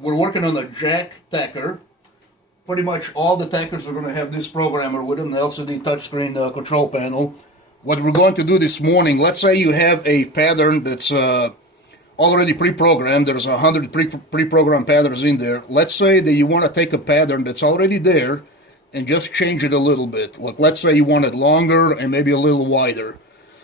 We're working on a JACK Tacker. Pretty much all the Tackers are going to have this programmer with them, the LCD touchscreen control panel. What we're going to do this morning, let's say you have a pattern that's already pre-programmed. There's 100 pre-programmed patterns in there. Let's say that you want to take a pattern that's already there and just change it a little bit. Like, let's say you want it longer and maybe a little wider.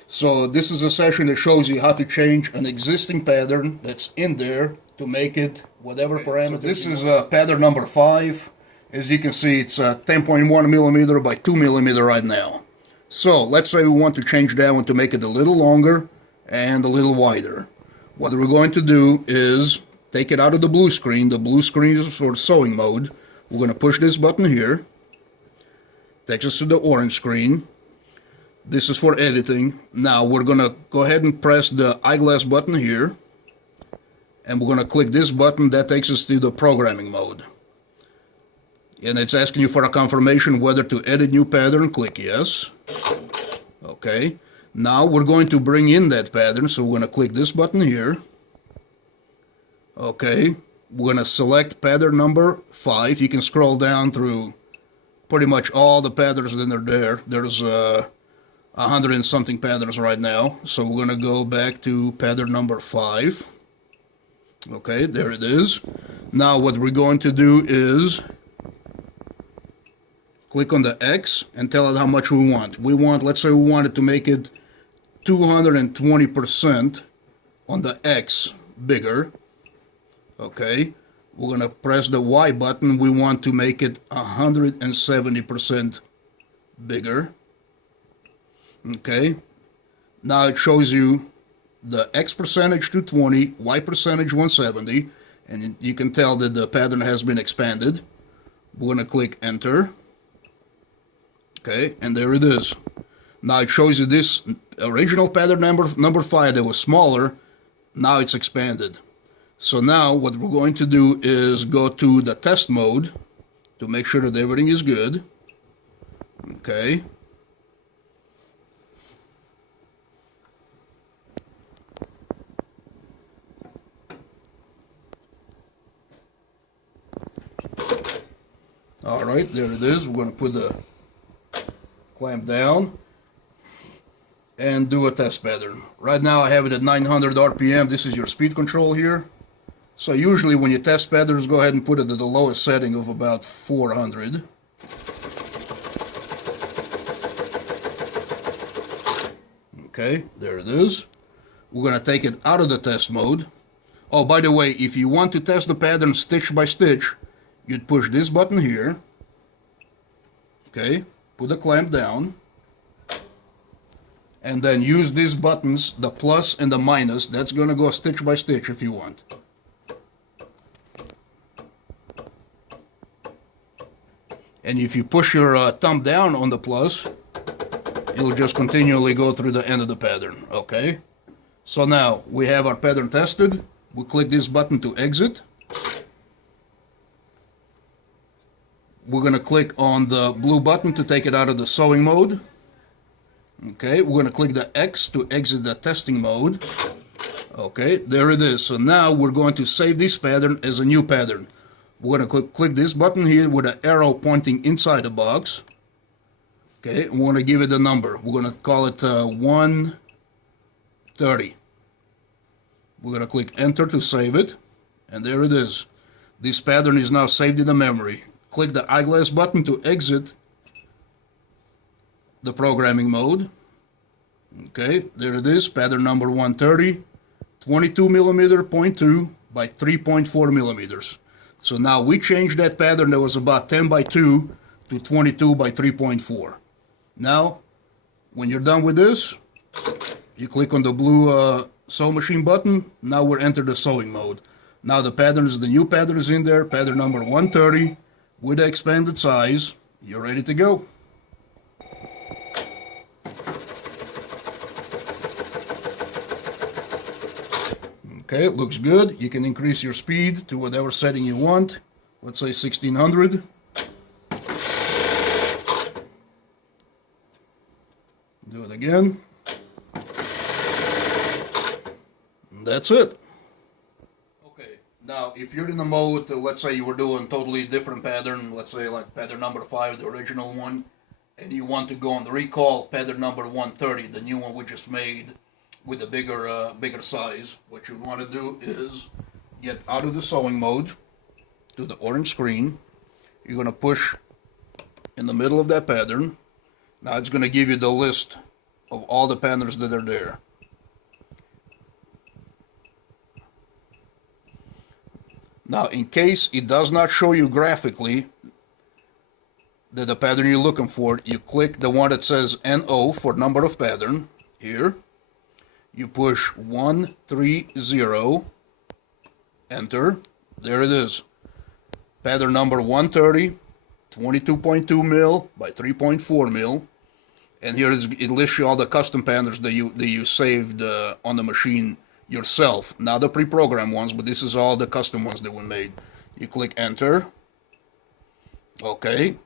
So this is a session that shows you how to change an existing pattern that's in there to make it whatever parameter. So this is pattern number 5. As you can see, it's 10.1 millimeter by 2 millimeter right now. So let's say we want to change that one to make it a little longer and a little wider. What we're going to do is take it out of the blue screen. The blue screen is for sewing mode. We're going to push this button here. Takes us to the orange screen. This is for editing. Now we're going to go ahead and press the eyeglass button here. And we're going to click this button. That takes us to the programming mode. And it's asking you for a confirmation whether to edit new pattern. Click yes. Okay. Now we're going to bring in that pattern. So we're going to click this button here. Okay. We're going to select pattern number 5. You can scroll down through pretty much all the patterns that are there. There's 100 and something patterns right now. So we're going to go back to pattern number 5. Okay, there it is. Now what we're going to do is click on the X and tell it how much we want. We want, let's say we wanted to make it 220% on the X bigger. Okay, we're going to press the Y button. We want to make it 170% bigger. Okay, now it shows you the X percentage 220, Y percentage 170, and you can tell that the pattern has been expanded. We're going to click enter. Okay, and there it is. Now it shows you this original pattern number 5 that was smaller. Now it's expanded. So now what we're going to do is go to the test mode to make sure that everything is good. Okay. Alright, there it is. We're going to put the clamp down and do a test pattern. Right now I have it at 900 RPM. This is your speed control here. So usually when you test patterns, go ahead and put it at the lowest setting of about 400. Okay, there it is. We're going to take it out of the test mode. Oh, by the way, if you want to test the pattern stitch by stitch, you'd push this button here. Okay, put the clamp down. And then use these buttons, the plus and the minus. That's going to go stitch by stitch if you want. And if you push your thumb down on the plus, it'll just continually go through the end of the pattern. Okay, so now we have our pattern tested. We click this button to exit. We're going to click on the blue button to take it out of the sewing mode. Okay, we're going to click the X to exit the testing mode. Okay, there it is. So now we're going to save this pattern as a new pattern. We're going to click this button here with an arrow pointing inside the box. Okay, we want to give it a number. We're going to call it 130. We're going to click enter to save it. And there it is. This pattern is now saved in the memory. Click the eyeglass button to exit the programming mode. Okay, there it is, pattern number 130, 22 millimeter 0.2 by 3.4 millimeters. So now we changed that pattern that was about 10 by 2 to 22 by 3.4. Now, when you're done with this, you click on the blue sew machine button. Now we're entered the sewing mode. Now the pattern is the new pattern is in there, pattern number 130 with the expanded size. You're ready to go. Okay, it looks good. You can increase your speed to whatever setting you want. Let's say 1600. Do it again. And that's it. Okay, Now, if you're in the mode, let's say you were doing totally different pattern, let's say like pattern number 5, the original one, and you want to go on the recall pattern number 130, the new one we just made with the bigger size, what you want to do is get out of the sewing mode to the orange screen. You're going to push in the middle of that pattern. Now it's going to give you the list of all the patterns that are there. Now, in case it does not show you graphically the pattern you're looking for, you click the one that says NO for number of pattern here. You push 130, enter. There it is. Pattern number 130, 22.2 mil by 3.4 mil. And here it lists you all the custom patterns that you saved on the machine yourself, not the pre-programmed ones, but this is all the custom ones that were made. You click enter. Okay,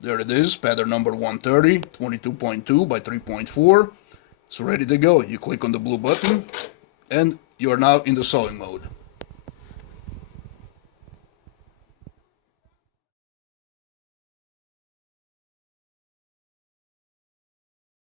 there it is, pattern number 130, 22.2 by 3.4. It's ready to go. You click on the blue button and you're now in the sewing mode.